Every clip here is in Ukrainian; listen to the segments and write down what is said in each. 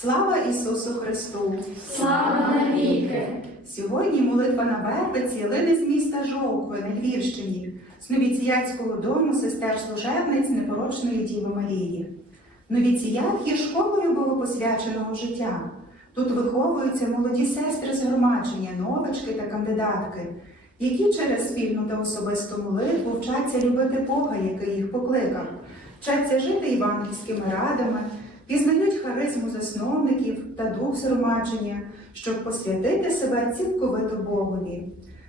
Слава Ісусу Христу! Слава навіки! Сьогодні молитва на Вербиці лине з міста Жовкви на Львівщині, з новіціяцького дому сестер служебниць непорочної Діви Марії. Новіціят є школою богопосвяченого життя. Тут виховуються молоді сестри з громадження, новички та кандидатки, які через спільну та особисту молитву вчаться любити Бога, який їх покликав, вчаться жити євангельськими радами, пізнають харизму засновників та дух згромадження, щоб посвятити себе цілковито Богові.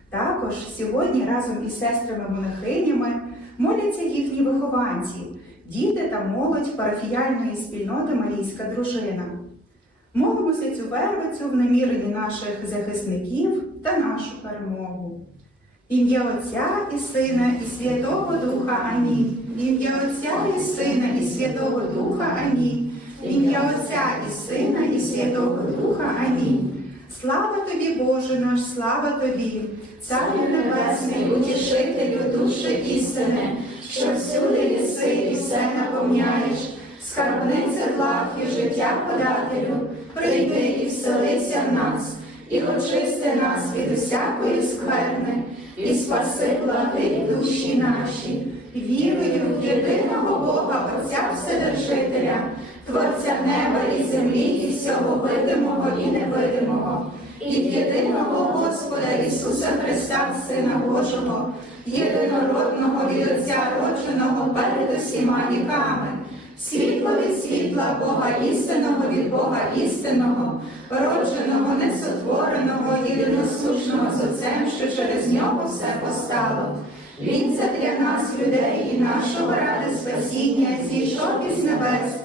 Також сьогодні разом із сестрами-монахинями моляться їхні вихованці, діти та молодь парафіяльної спільноти Марійська дружина. Молимося цю вервицю в наміренні наших захисників та нашу перемогу. Ім'я Отця і Сина, і Святого Духа Амінь. Ім'я Отця і Сина, і Святого Духа Амінь. Ім'я Отця і Сина, і Святого Духа Амінь. Слава тобі, Боже наш, слава тобі, Царю Небесний, утішителю душі істини, що всюди єси і все наповняєш, скарбниця і життя подателю, прийди і вселися в нас, і очисти нас від усякої скверни, і спаси благи душі наші. вірою в єдиного Бога, Отця Вседержителя, Творця неба і землі, і всього видимого і невидимого, і єдиного Господа Ісуса Христа, Сина Божого, єдинородного від Отця родженого перед усіма віками, світло від світла Бога істинного від Бога істинного, родженого, несотвореного, єдиносушного з Отцем, що через нього все постало. Він задля нас, людей, і нашого ради спасіння зійшов із небес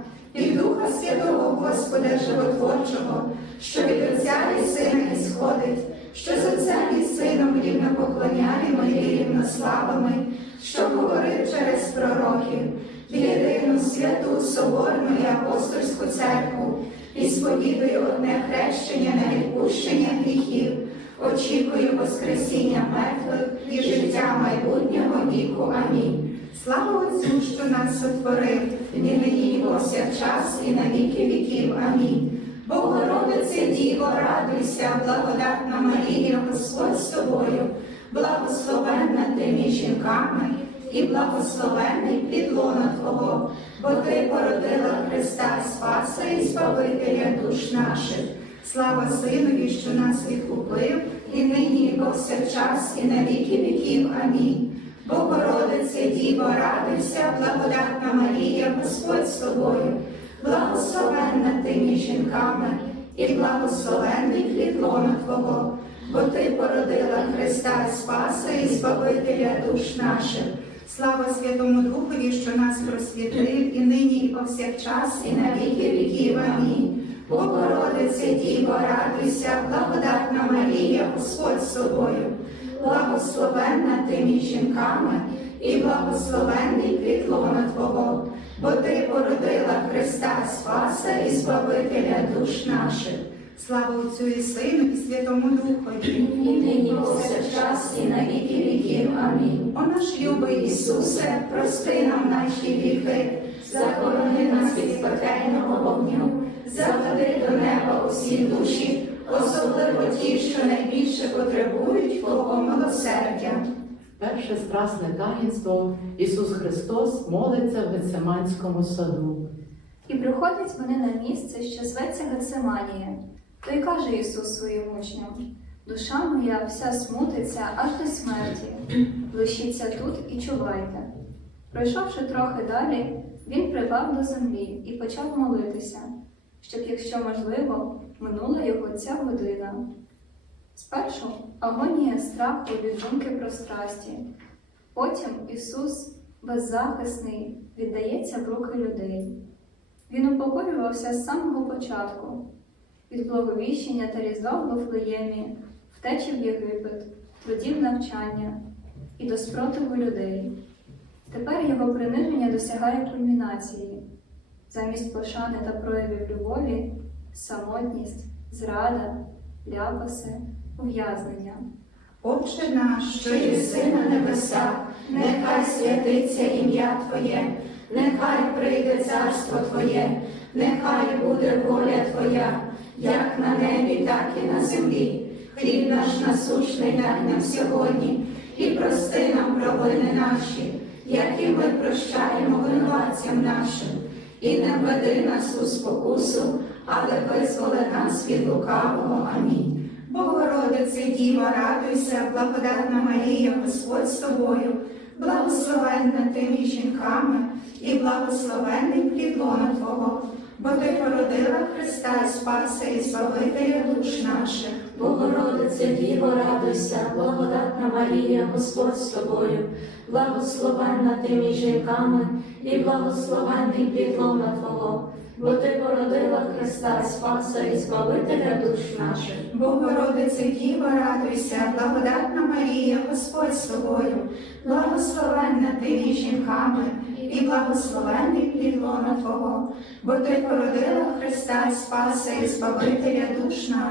І Духа Святого Господа Животворчого, що від Отця і Сина ісходить, що з Отцем і Сином рівно поклоняємо і рівно славами, що говорив через пророків, єдину святу Соборну і апостольську церкву, і сповідую одне хрещення на відпущення гріхів, очікую Воскресіння мертвих і життя майбутнього віку. Амінь. Слава Отцю, що нас сотворив, і нині і повсякчас, і на віки віків. Амінь. Богородице Діво, радуйся, благодатна Марія, Господь з тобою, благословенна ти між жінками, і благословенний плід лона Твого, бо ти породила Христа Спаса і Збавителя душ наших. слава Синові, що нас відкупив, І нині, і повсякчас, і на віки віків. Амінь. Богородице Діво, радуйся, благодатна Марія, Господь з тобою, благословенна ти між жінками, і благословенний плід Твого, бо ти породила Христа Спаса і Збавителя душ наших. слава Святому Духові, що нас просвітив, і нині, і повсякчас, і на віки віків. Амінь. Богородице Діво, радуйся, благодатна Марія, Господь з тобою, благословенна ти між жінками, і благословенний плід лона Твого, бо ти породила Христа Спаса і Збавителя душ наших. Слава Отцю і Сину, і Святому Духові. І нині повсякчас, і на віки віків. Амінь. О наш любий Ісусе, прости нам наші гріхи, захорони нас від пекельного вогню, заведи до неба усі душі, особливо ті, що найбільше потребують Твого милосердя. Перше страсне таїнство Ісус Христос молиться в Гецеманському саду. І приходять вони на місце, що зветься Гецеманія. То й каже Ісус своїм учням: Душа моя вся смутиться аж до смерті. Лишіться тут і чувайте. Пройшовши трохи далі, він припав до землі і почав молитися, щоб, якщо можливо, минула його ця година. Спершу агонія страху від думки про страсті, потім Ісус, беззахисний, віддається в руки людей. Він упокорювався з самого початку, від благовіщення та різдва в Вифлеємі, втечі в Єгипет, трудів навчання і до спротиву людей. Тепер його приниження досягає кульмінації. Замість пошани та проявів любові самотність, зрада, ляпаси, ув'язнення. Отче наш, що єси на небесах, нехай святиться ім'я Твоє, нехай прийде царство Твоє, нехай буде воля Твоя, як на небі, так і на землі. Хліб наш насущний дай нам сьогодні, і прости нам провини наші, як і ми прощаємо винуватцям нашим, і не введи нас у спокусу, але визволи нас від лукавого. Амінь. Богородице Діва, радуйся, благодатна Марія, Господь з тобою, благословенна ти між жінками, і благословенний плід лона Твого, бо ти породила Христа Спаса і Збавителя душ наших. Богородице Діво, радуйся, благодатна Марія, Господь з тобою, благословенна ти між жінками, і благословенний плід лона Твого, бо ти породила Христа Спаса і Збавителя душ наших. Богородице Діва, радуйся, благодатна Марія, Господь з тобою, благословенна ти між жінками, і благословенний плід лона Твого, бо ти породила Христа Спаса і Збавителя душ наших.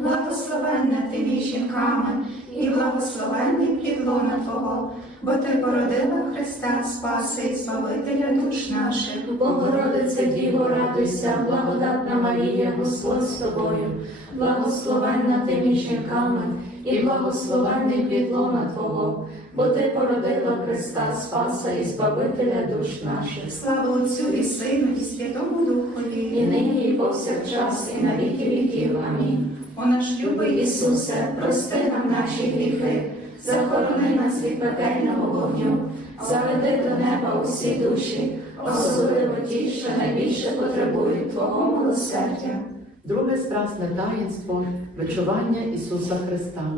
благословенна ти між жінками, і благословенний плід лона Твого, бо ти породила Христа, Спаса і Збавителя душ наших. Богородице Діво, радуйся, благодатна Марія, Господь з тобою, благословенна ти між жінками, і благословенний плідлона Твого, бо ти породила Христа Спаса і Збавителя душ наших. Слава Отцю і Сину, і Святому Духові, І нині, і повсякчас, і на віки віків. Амінь. О наш любий Ісусе, прости нам наші гріхи, захорони нас від пекельного вогню, заведи до неба усі душі, особливо ті, що найбільше потребують Твого милосердя. Друге страсне таїнство вичування Ісуса Христа.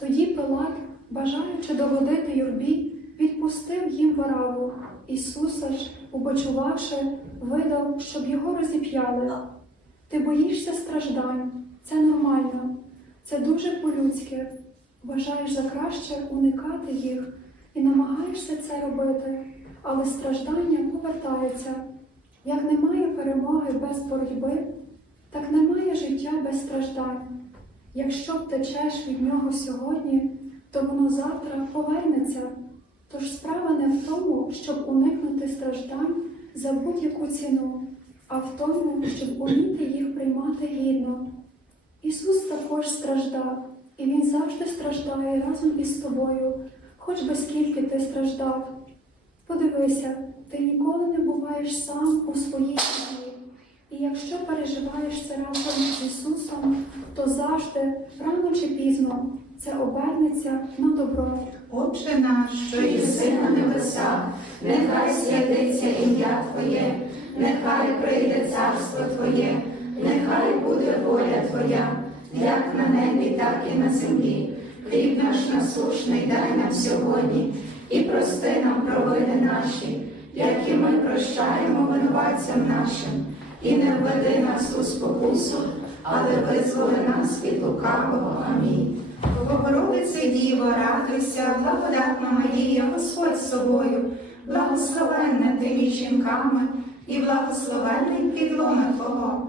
Тоді Пилат, бажаючи догодити юрбі, відпустив їм вараву. Ісуса ж, убочувавши, видав, щоб його розіп'яли. Ти боїшся страждань, це нормально, це дуже по-людськи. Вважаєш за краще уникати їх і намагаєшся це робити, але страждання повертаються. Як немає перемоги без боротьби, так немає життя без страждань. Якщо втечеш від нього сьогодні, то воно завтра повернеться. Тож справа не в тому, щоб уникнути страждань за будь-яку ціну, а в тому, щоб уміти їх приймати гідно. Ісус також страждав, і Він завжди страждає разом із тобою, хоч би скільки ти страждав. Подивися, ти ніколи не буваєш сам у своїй сім'ї. І якщо переживаєш це разом з Ісусом, то завжди, рано чи пізно, це обернеться на добро. Отче наш, що єси на небесах, нехай святиться ім'я Твоє, нехай прийде царство Твоє, нехай буде воля Твоя, як на небі, так і на землі. Хліб наш насушний дай нам сьогодні, і прости нам провини наші, як і ми прощаємо винуватцям нашим, і не введи нас у спокусу, але визволи нас від лукавого. Амінь. Богородице Діво, радуйся, благодатна Марія, Господь з собою, благословенна ти жінками, і благословенний підлона Твого,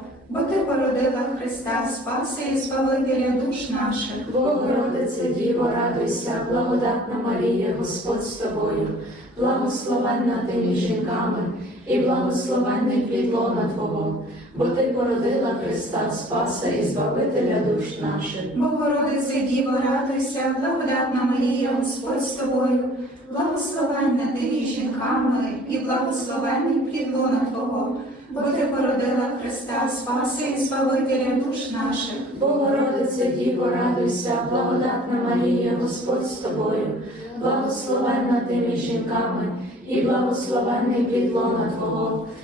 бо ти породила Христа Спаса і Спавителя душ наших. Богородице Діво, радуйся, благодатна Марія, Господь з тобою, благословенна ти між жінками, і благословенний плід лона Твого, бо ти породила Христа Спаса і Збавителя душ наших. Богородице Діво, радуйся, благодатна Марія, Господь з тобою, благословенна ти між жінками, і благословенний плід лона Твого, бо ти породила Христа Спаси і Спавителя душ наших. Богородице Діво, радуйся, благодатна Марія, Господь з тобою, благословенна ти між жінками, і благословенний плід лона Твого,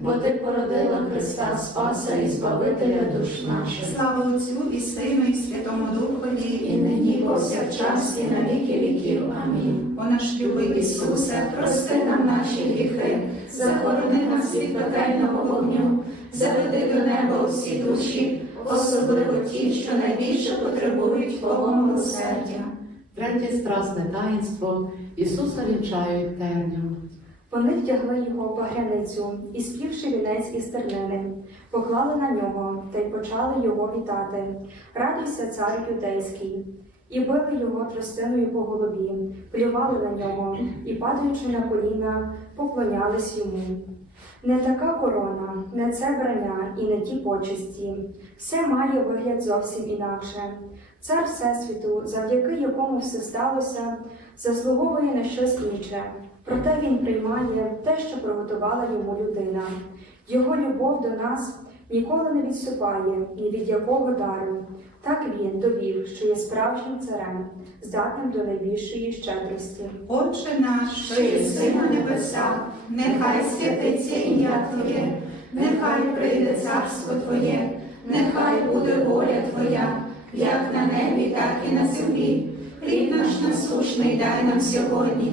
бо ти породила Христа Спаса і Збавителя душ наших. Слава Отцю і Сину, і Святому Духові, І нині, і повсякчас, і на віки віків. Амінь. О наш любий Ісусе, Прости нам наші гріхи, захорони нас від пекельного вогню, заведи до неба усі душі, особливо ті, що найбільше потребують Твого милосердя. Третє страсне таїнство Ісуса вінчають темню. Вони вдягли його в багряницю і сплівши вінець із тернини, поклали на нього та й почали його вітати. Радуйся, цар юдейський. І били його тростиною по голові, плювали на нього і, падаючи на коліна, поклонялись йому. Не така корона, не це брання і не ті почесті. Все має вигляд зовсім інакше. Цар Всесвіту, завдяки якому все сталося, заслуговує на щось інше. Проте він приймає те, що приготувала йому людина. Його любов до нас ніколи не відступає ні від якого дару. Так він довів, що є справжнім царем, здатним до найбільшої щедрості. Отче наш, що єси на небесах, нехай святиться ім'я Твоє, нехай прийде царство Твоє, нехай буде воля Твоя, як на небі, так і на землі. Хліб наш насушний дай нам сьогодні,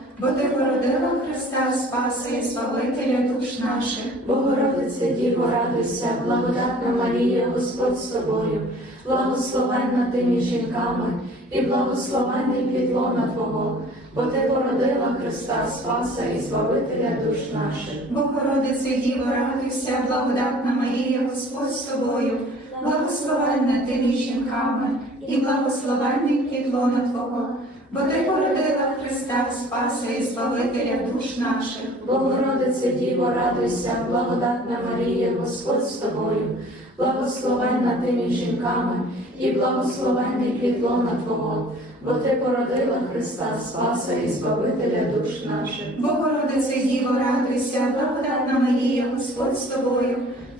бо ти породила Христа, Спаса і Збавителя душ наших. Богородице Діво, радуйся, благодатна Марія, Господь з тобою, благословенна ти між жінками, і благословенний плід лона Твого, бо ти породила Христа Спаса і Збавителя душ наших. Богородице Діво, радуйся, благодатна Марія, Господь з тобою, благословенна ти між жінками, і благословенний плід лона Твого, бо ти породила Христа, Спаса і Збавителя душ наших. Богородице Діво, радуйся, благодатна Марія, Господь з тобою, благословенна ти між жінками, і благословенний плід лона Твого, бо ти породила Христа, Спаса і Збавителя душ наших. Богородице Діво, радуйся, благодатна Марія, Господь з тобою,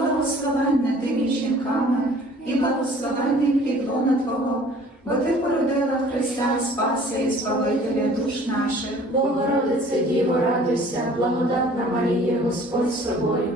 благословенна ти між жінками, і благословенний плід лона Твого, бо ти породила Христа, Спаса і Збавителя душ наших. Богородице Діво, радуйся, благодатна Марія, Господь з тобою,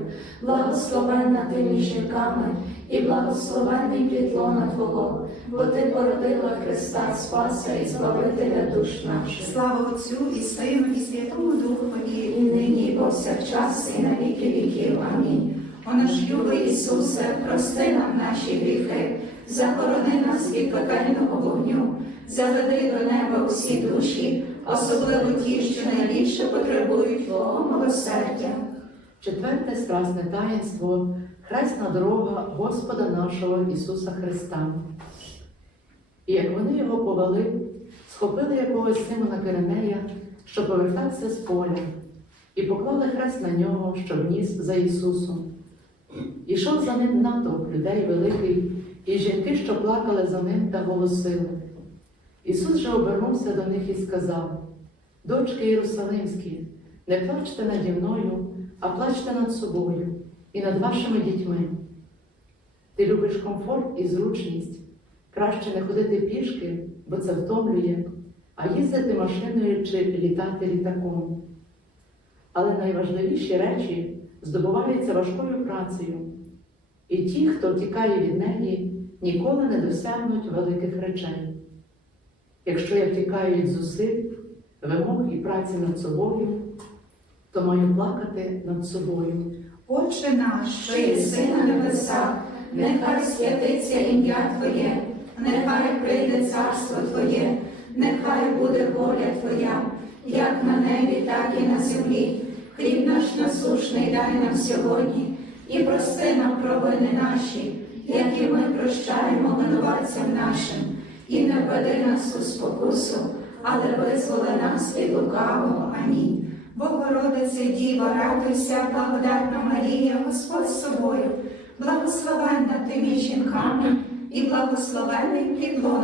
благословенна ти між жінками, і благословенний плід лона Твого, бо ти породила Христа, Спаса і Збавителя душ наших. Слава Отцю і Сину, і Святому Духові, І нині, і повсякчас, і на віки віків. Амінь. О наш любий Ісусе, прости нам наші гріхи, захорони нас від пекельного вогню, заведи до неба усі душі, особливо ті, що найбільше потребують Твого милосердя. Четверте страсне таїнство хресна дорога Господа нашого Ісуса Христа. І як вони його повели, схопили якогось Симона Киринея, що повертався з поля, і поклали хрест на нього, щоб ніс за Ісусом. Ішов за ним натовп людей великий, і жінки, що плакали за ним та голосили. Ісус же обернувся до них і сказав: Дочки Єрусалимські, не плачте наді мною, а плачте над собою і над вашими дітьми. Ти любиш комфорт і зручність, краще не ходити пішки, бо це втомлює, а їздити машиною чи літати літаком. Але найважливіші речі здобуваються важкою працею, і ті, хто втікає від неї, ніколи не досягнуть великих речей. Якщо я втікаю від зусиль, вимог і праці над собою, то маю плакати над собою. Отче наш, що єси на небесах, нехай святиться ім'я Твоє, нехай прийде царство Твоє, нехай буде воля Твоя, як на небі, так і на землі. Хліб наш насушний дай нам сьогодні, і прости нам провини наші, як і ми прощаємо винуватцям нашим, і не введи нас у спокусу, але визволи нас від лукавого. Амінь. Богородице Діва, радуйся, благодатна Марія, Господь з тобою, благословенна ти жінками, і благословенний плід лона Твого,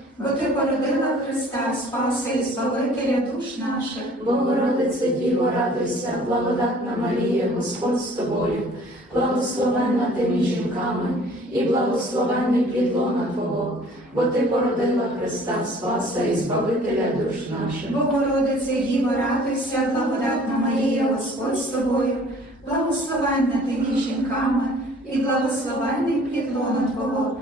бо ти породила Христа, Спаса і Збавителя душ наших. Богородице Діво, радуйся, благодатна Марія, Господь з тобою, благословенна ти між жінками, і благословенний плід лона Твого, бо ти породила Христа Спаса і Збавителя душ наших. Богородице Діво, радуйся, благодатна Марія, Господь з тобою, благословенна ти між жінками, і благословенний плід лона Твого,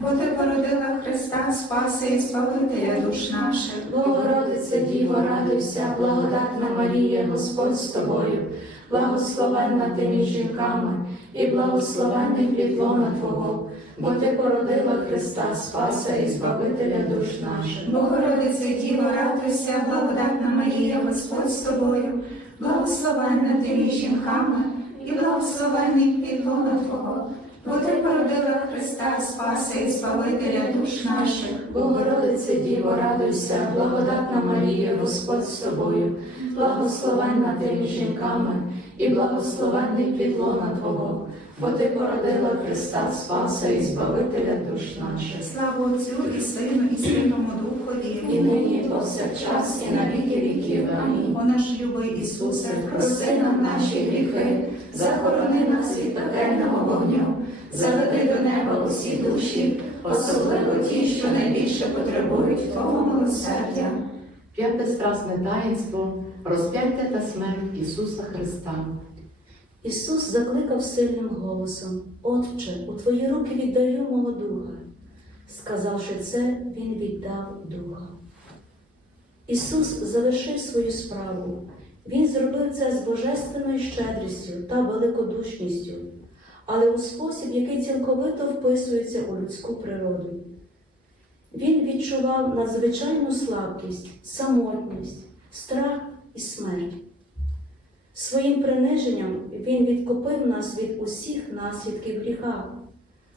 бо ти породила Христа, Спаси і Збавителя душ наших. Богородице Діво, радуйся, благодатна Марія, Господь з тобою, благословенна ти між жінками, і благословенний плід лона Твого, бо ти породила Христа, Спаса і Збавителя душ наших. Богородице Діво, радуйся, благодатна Марія, Господь з тобою, благословенна ти між жінками, і благословенний плід лона Твого, бо ти породила Христа, Спаси і Спавителя душ наших. Богородице Діво, радуйся, благодатна Марія, Господь з тобою, благословенна ти жінками, і благословенний плід лона Твого, бо ти породила Христа, Спаса і Збавителя душ наших. Слава Отцю і Сину, і Святому Духові. І нині, і повсякчас, і на віки віків. Амінь. О наш любий Ісусе, Прости нам наші гріхи, захорони нас від пекельного вогню, заведи до неба усі душі, особливо ті, що найбільше потребують Твого милосердя. П'яте страсне таїнство, розп'яття та смерть Ісуса Христа. Ісус закликав сильним голосом: Отче, у твої руки віддаю мого духа. Сказавши це, Він віддав духа. Ісус завершив свою справу. Він зробив це з божественною щедрістю та великодушністю, але у спосіб, який цілковито вписується у людську природу. Він відчував надзвичайну слабкість, самотність, страх і смерть. Своїм приниженням Він відкупив нас від усіх наслідків гріха,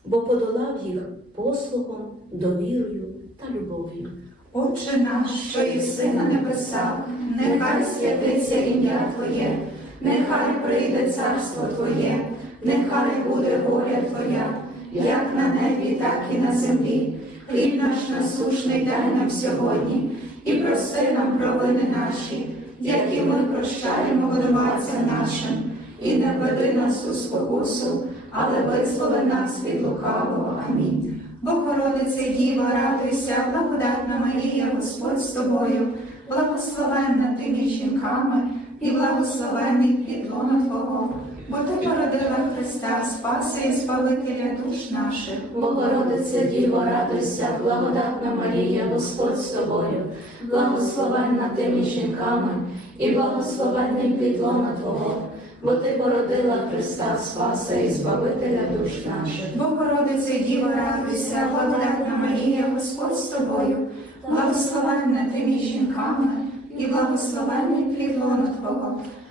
бо подолав їх послухом, довірою та любов'ю. Отче наш, що єси на небесах, нехай святиться ім'я Твоє, нехай прийде царство Твоє, нехай буде воля Твоя, як на небі, так і на землі. Хліб наш насушний дай нам сьогодні, і прости нам провини наші, які ми прощаємо винуватцям нашим, і не веди нас у спокусу, але визволи нас від лукавого. Амінь. Богородице Діва, радуйся, благодатна Марія, Господь з тобою, благословенна ти жінками, і благословений плідлоно Твого, бо ти породила Христа, Спаси і Збавителя душ наших. Богородице Діво, радуйся, благодатна Марія, Господь з тобою, благословенна ти між жінками, і благословенний плід лона Твого, бо ти породила Христа, Спаса і Збавителя душ наших. Богородице Діва, радуйся, благодатна Марія, Господь з тобою, благословенна ти між жінками, і благословений плід лона Твого,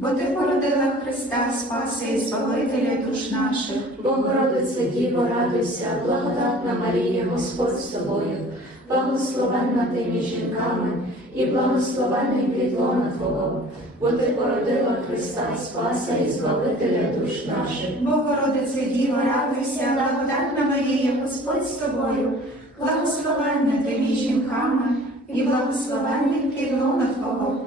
бо ти породила Христа, Спаси і Збавителя душ наших. Богородице Діво, радуйся, благодатна Марія, Господь з тобою, благословенна ти між жінками, і благословенний плід лона Твого, бо ти породила Христа, Спаса і Збавителя душ наших. Богородице Діво, радуйся, благодатна Марія, Господь з тобою, благословенна ти між жінками, і благословенний плід лона Твого,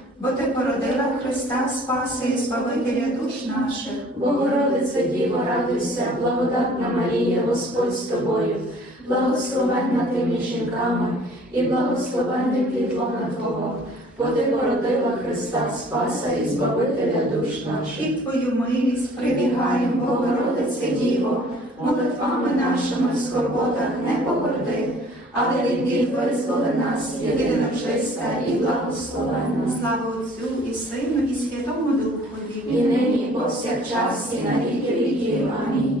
бо ти породила Христа, Спаси і Збавителя душ наших. Богородице Діво, радуйся, благодатна Марія, Господь з тобою, благословенна ти між жінками, і благословенний плід лона Твого, бо ти породила Христа, Спаса і Збавителя душ наших. І Твою милість прибігаємо, Богородице Діво, молитвами нашими в скорботах не погорди, але від них визволи нас, єдина чиста і благословенна. Слава Отцю і Сину, і Святому Духові. І нині, і повсякчас, і на віки віків. Амінь.